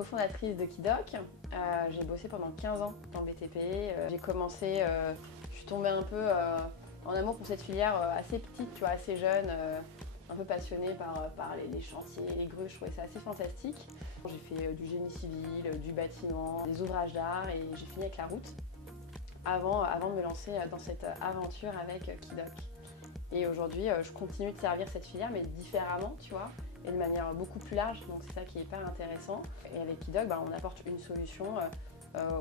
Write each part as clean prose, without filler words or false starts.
Cofondatrice de Kidoc. J'ai bossé pendant 15 ans dans le BTP. J'ai commencé, je suis tombée un peu en amour pour cette filière assez petite, tu vois, assez jeune, un peu passionnée par les chantiers, les grues. Je trouvais ça assez fantastique. J'ai fait du génie civil, du bâtiment, des ouvrages d'art et j'ai fini avec la route avant de me lancer dans cette aventure avec Kidoc. Et aujourd'hui, je continue de servir cette filière, mais différemment, tu vois, et de manière beaucoup plus large, donc c'est ça qui est hyper intéressant. Et avec Kidoc, on apporte une solution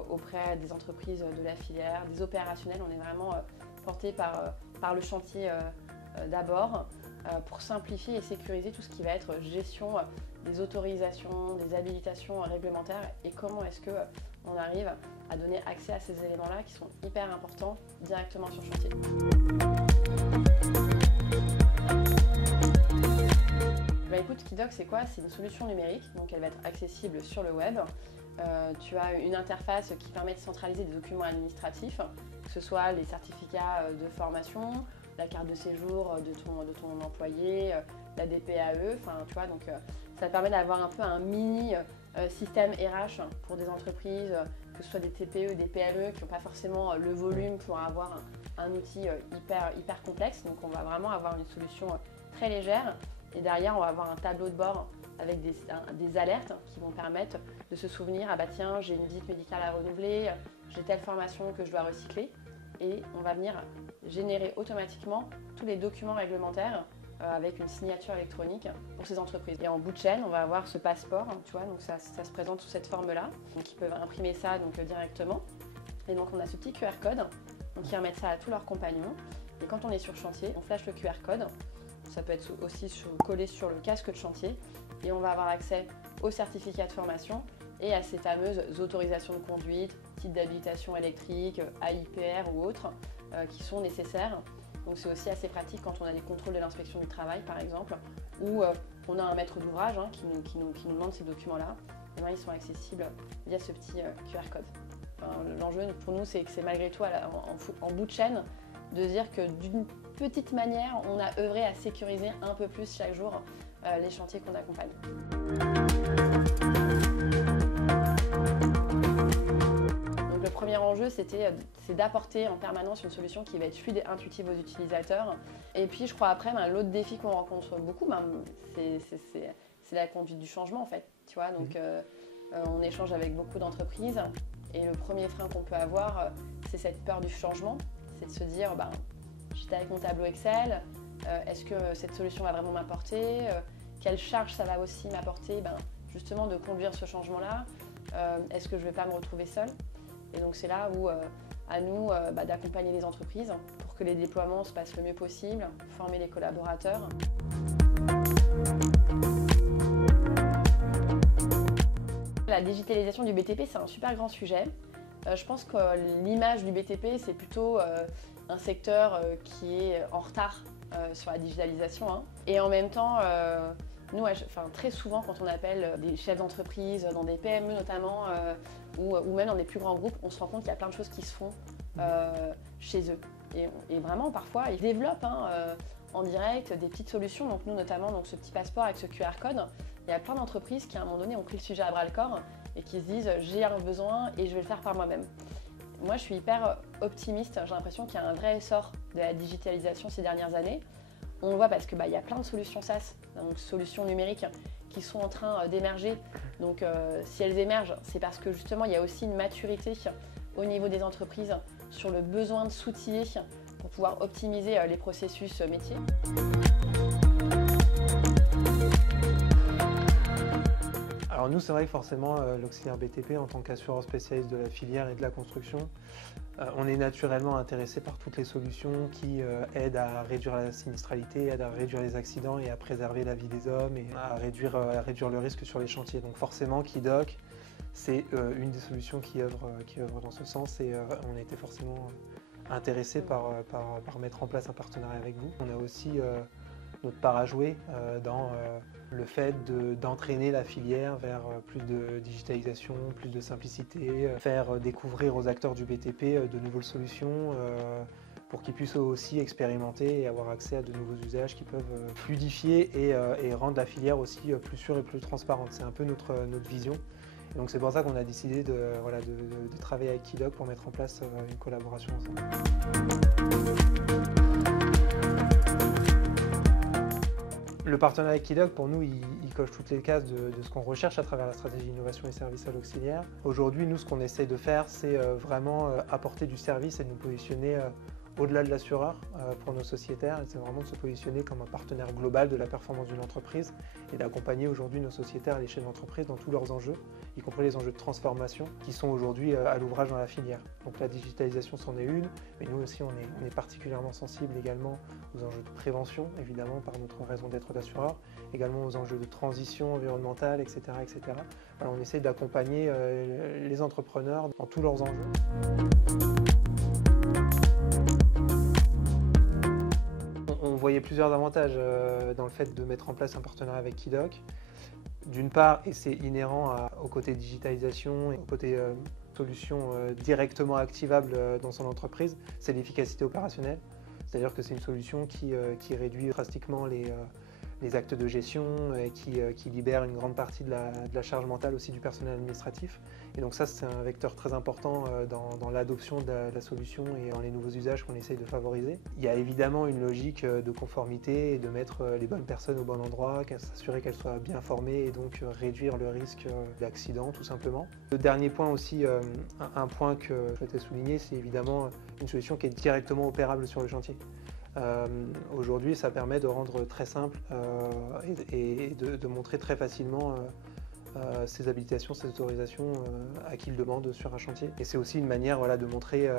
auprès des entreprises de la filière, des opérationnels. On est vraiment porté par le chantier d'abord pour simplifier et sécuriser tout ce qui va être gestion des autorisations, des habilitations réglementaires et comment est-ce qu'on arrive à donner accès à ces éléments-là qui sont hyper importants directement sur le chantier. Écoute, Kidoc, c'est quoi? C'est une solution numérique, donc elle va être accessible sur le web. Tu as une interface qui permet de centraliser des documents administratifs, que ce soit les certificats de formation, la carte de séjour de ton employé, la DPAE, tu vois, donc ça permet d'avoir un peu un mini système RH pour des entreprises, que ce soit des TPE, des PME qui n'ont pas forcément le volume pour avoir un outil hyper complexe. Donc on va vraiment avoir une solution très légère. Et derrière, on va avoir un tableau de bord avec des alertes qui vont permettre de se souvenir, ah bah tiens, j'ai une visite médicale à renouveler, j'ai telle formation que je dois recycler. Et on va venir générer automatiquement tous les documents réglementaires avec une signature électronique pour ces entreprises. Et en bout de chaîne, on va avoir ce passeport, tu vois, donc ça se présente sous cette forme-là. Donc ils peuvent imprimer ça directement. Et donc on a ce petit QR code, donc ils remettent ça à tous leurs compagnons. Et quand on est sur chantier, on flash le QR code. Ça peut être aussi collé sur le casque de chantier et on va avoir accès aux certificats de formation et à ces fameuses autorisations de conduite, type d'habilitation électrique, AIPR ou autres qui sont nécessaires. Donc c'est aussi assez pratique quand on a des contrôles de l'inspection du travail par exemple ou on a un maître d'ouvrage qui nous demande ces documents-là. Et ils sont accessibles via ce petit QR code. L'enjeu pour nous c'est que c'est malgré tout en bout de chaîne de dire que d'une petite manière, on a œuvré à sécuriser un peu plus chaque jour les chantiers qu'on accompagne. Donc le premier enjeu, c'est d'apporter en permanence une solution qui va être fluide et intuitive aux utilisateurs. Et puis je crois après, l'autre défi qu'on rencontre beaucoup, c'est la conduite du changement en fait. Tu vois, donc on échange avec beaucoup d'entreprises et le premier frein qu'on peut avoir, c'est cette peur du changement. C'est de se dire, j'étais avec mon tableau Excel, est-ce que cette solution va vraiment m'apporter, quelle charge ça va aussi m'apporter, justement de conduire ce changement-là, est-ce que je ne vais pas me retrouver seule? Et donc c'est là où à nous d'accompagner les entreprises pour que les déploiements se passent le mieux possible, former les collaborateurs. La digitalisation du BTP, c'est un super grand sujet. Je pense que l'image du BTP, c'est plutôt un secteur qui est en retard sur la digitalisation. Et en même temps, nous, très souvent, quand on appelle des chefs d'entreprise, dans des PME notamment, ou même dans des plus grands groupes, on se rend compte qu'il y a plein de choses qui se font chez eux. Et vraiment, parfois, ils développent en direct des petites solutions. Donc nous, notamment, ce petit passeport avec ce QR code, il y a plein d'entreprises qui, à un moment donné, ont pris le sujet à bras-le-corps et qui se disent « j'ai un besoin et je vais le faire par moi-même ». Moi, je suis hyper optimiste. J'ai l'impression qu'il y a un vrai essor de la digitalisation ces dernières années. On le voit parce qu'il y a plein de solutions SaaS, donc solutions numériques, qui sont en train d'émerger. Donc si elles émergent, c'est parce que justement, il y a aussi une maturité au niveau des entreprises sur le besoin de s'outiller pour pouvoir optimiser les processus métiers. Alors nous, c'est vrai que forcément, l'auxiliaire BTP, en tant qu'assureur spécialiste de la filière et de la construction, on est naturellement intéressé par toutes les solutions qui aident à réduire la sinistralité, aident à réduire les accidents et à préserver la vie des hommes et à réduire le risque sur les chantiers. Donc forcément, Kidoc, c'est une des solutions qui œuvre dans ce sens et on a été forcément intéressés par mettre en place un partenariat avec vous. On a aussi notre part à jouer dans le fait d'entraîner la filière vers plus de digitalisation, plus de simplicité, faire découvrir aux acteurs du BTP de nouvelles solutions pour qu'ils puissent aussi expérimenter et avoir accès à de nouveaux usages qui peuvent fluidifier et rendre la filière aussi plus sûre et plus transparente. C'est un peu notre vision. Et donc c'est pour ça qu'on a décidé de travailler avec Kidoc pour mettre en place une collaboration ensemble. Le partenariat avec Kidoc, pour nous, il coche toutes les cases de ce qu'on recherche à travers la stratégie d'innovation et services à l'auxiliaire. Aujourd'hui, nous, ce qu'on essaie de faire, c'est vraiment apporter du service et de nous positionner au-delà de l'assureur pour nos sociétaires. C'est vraiment de se positionner comme un partenaire global de la performance d'une entreprise et d'accompagner aujourd'hui nos sociétaires à l'échelle d'entreprise dans tous leurs enjeux, y compris les enjeux de transformation qui sont aujourd'hui à l'ouvrage dans la filière. Donc la digitalisation c'en est une, mais nous aussi on est particulièrement sensibles également aux enjeux de prévention, évidemment par notre raison d'être d'assureur, également aux enjeux de transition environnementale, etc. etc. Alors, on essaie d'accompagner les entrepreneurs dans tous leurs enjeux. On voyait plusieurs avantages dans le fait de mettre en place un partenariat avec Kidoc. D'une part, et c'est inhérent au côté digitalisation et au côté solution directement activable dans son entreprise, c'est l'efficacité opérationnelle. C'est-à-dire que c'est une solution qui réduit drastiquement les actes de gestion et qui libère une grande partie de la charge mentale aussi du personnel administratif. Et donc ça, c'est un vecteur très important dans l'adoption de la solution et dans les nouveaux usages qu'on essaye de favoriser. Il y a évidemment une logique de conformité et de mettre les bonnes personnes au bon endroit, s'assurer qu'elles soient bien formées et donc réduire le risque d'accident tout simplement. Le dernier point aussi, un point que je souhaitais souligner, c'est évidemment une solution qui est directement opérable sur le chantier. Aujourd'hui, ça permet de rendre très simple et de montrer très facilement ces habilitations, ces autorisations à qui le demande sur un chantier. Et c'est aussi une manière de montrer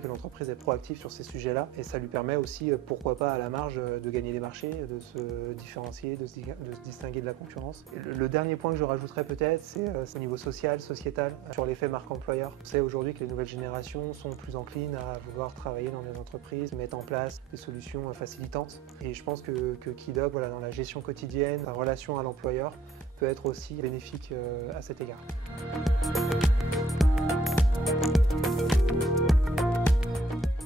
que l'entreprise est proactive sur ces sujets-là. Et ça lui permet aussi, pourquoi pas à la marge, de gagner des marchés, de se différencier, de se distinguer de la concurrence. Et le dernier point que je rajouterais peut-être, c'est au niveau social, sociétal, sur l'effet marque employeur. On sait aujourd'hui que les nouvelles générations sont plus enclines à vouloir travailler dans les entreprises, mettre en place des solutions facilitantes. Et je pense que Kidoc, dans la gestion quotidienne, la relation à l'employeur, peut être aussi bénéfique à cet égard.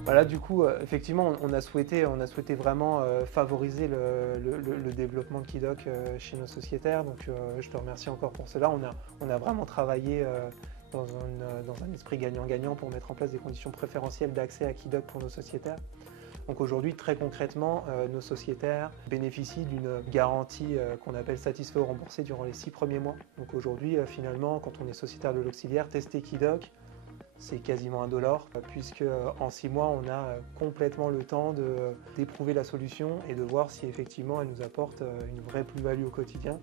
Voilà, du coup, effectivement, on a souhaité vraiment favoriser le développement de Kidoc chez nos sociétaires. Donc, je te remercie encore pour cela. On a vraiment travaillé dans un esprit gagnant-gagnant pour mettre en place des conditions préférentielles d'accès à Kidoc pour nos sociétaires. Donc aujourd'hui, très concrètement, nos sociétaires bénéficient d'une garantie qu'on appelle satisfait ou remboursé durant les 6 premiers mois. Donc aujourd'hui, finalement, quand on est sociétaire de l'auxiliaire, tester Kidoc, c'est quasiment $1, puisque en 6 mois, on a complètement le temps d'éprouver la solution et de voir si effectivement elle nous apporte une vraie plus-value au quotidien.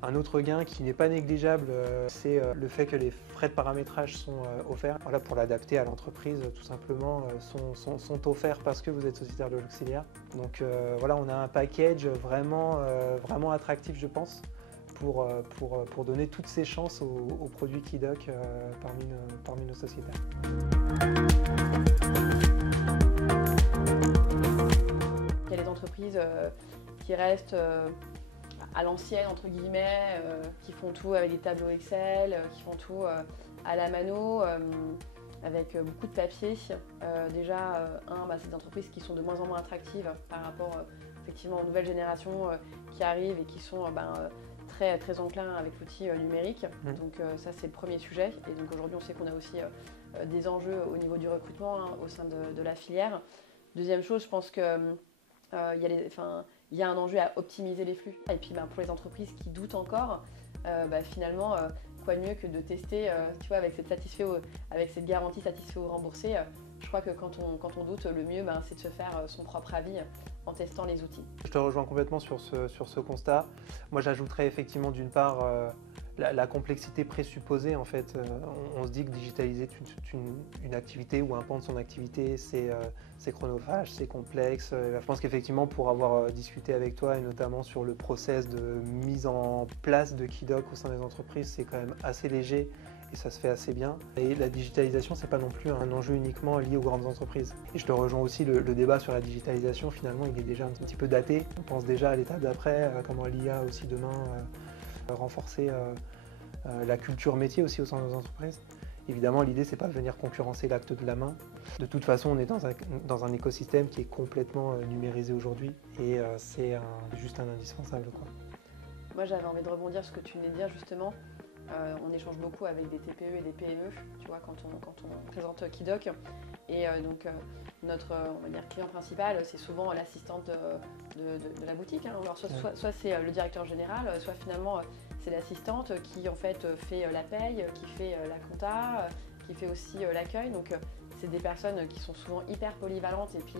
Un autre gain qui n'est pas négligeable, c'est le fait que les frais de paramétrage sont offerts. Voilà, pour l'adapter à l'entreprise, tout simplement, sont offerts parce que vous êtes sociétaire de l'auxiliaire. Donc voilà, on a un package vraiment attractif, je pense, pour donner toutes ces chances aux produits Kidoc parmi nos sociétaires. Il y a des entreprises qui restent à l'ancienne, entre guillemets, qui font tout avec des tableaux Excel, qui font tout à la mano, avec beaucoup de papier. Déjà, c'est des entreprises qui sont de moins en moins attractives par rapport effectivement aux nouvelles générations qui arrivent et qui sont très, très enclins avec l'outil numérique. Donc ça, c'est le premier sujet. Et donc aujourd'hui, on sait qu'on a aussi des enjeux au niveau du recrutement au sein de la filière. Deuxième chose, je pense que il y a un enjeu à optimiser les flux. Et puis pour les entreprises qui doutent encore, finalement, quoi de mieux que de tester avec cette garantie satisfait ou remboursé. Je crois que quand on doute, le mieux c'est de se faire son propre avis en testant les outils. Je te rejoins complètement sur ce constat. Moi, j'ajouterais effectivement d'une part la complexité présupposée. En fait, on se dit que digitaliser une activité ou un pan de son activité, c'est chronophage, c'est complexe. Je pense qu'effectivement, pour avoir discuté avec toi et notamment sur le process de mise en place de Kidoc au sein des entreprises, c'est quand même assez léger et ça se fait assez bien. Et la digitalisation, c'est pas non plus un enjeu uniquement lié aux grandes entreprises. Et je te rejoins aussi, le débat sur la digitalisation, finalement, il est déjà un petit peu daté. On pense déjà à l'étape d'après, comment l'IA aussi demain renforcer la culture métier aussi au sein de nos entreprises. Évidemment, l'idée, c'est pas de venir concurrencer l'acte de la main. De toute façon, on est dans un écosystème qui est complètement numérisé aujourd'hui et c'est juste un indispensable, quoi. Moi, j'avais envie de rebondir sur ce que tu venais de dire justement. On échange beaucoup avec des TPE et des PME, tu vois, quand on présente Kidoc. Et donc, notre on va dire, client principal, c'est souvent l'assistante de la boutique. Hein. Alors, soit c'est le directeur général, soit finalement c'est l'assistante qui en fait fait la paye, qui fait la compta, qui fait aussi l'accueil. Donc, c'est des personnes qui sont souvent hyper polyvalentes et puis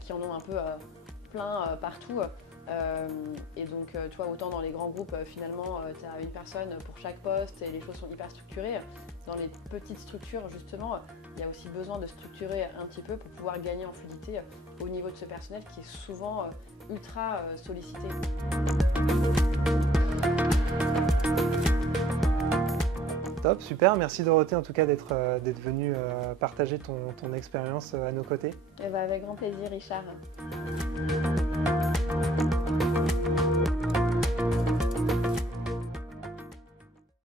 qui en ont un peu plein partout. Et donc, tu vois, autant dans les grands groupes, finalement, tu as une personne pour chaque poste et les choses sont hyper structurées. Dans les petites structures, justement, il y a aussi besoin de structurer un petit peu pour pouvoir gagner en fluidité au niveau de ce personnel qui est souvent ultra sollicité. Top, super. Merci Dorothée en tout cas d'être venue partager ton expérience à nos côtés. Et avec grand plaisir, Richard.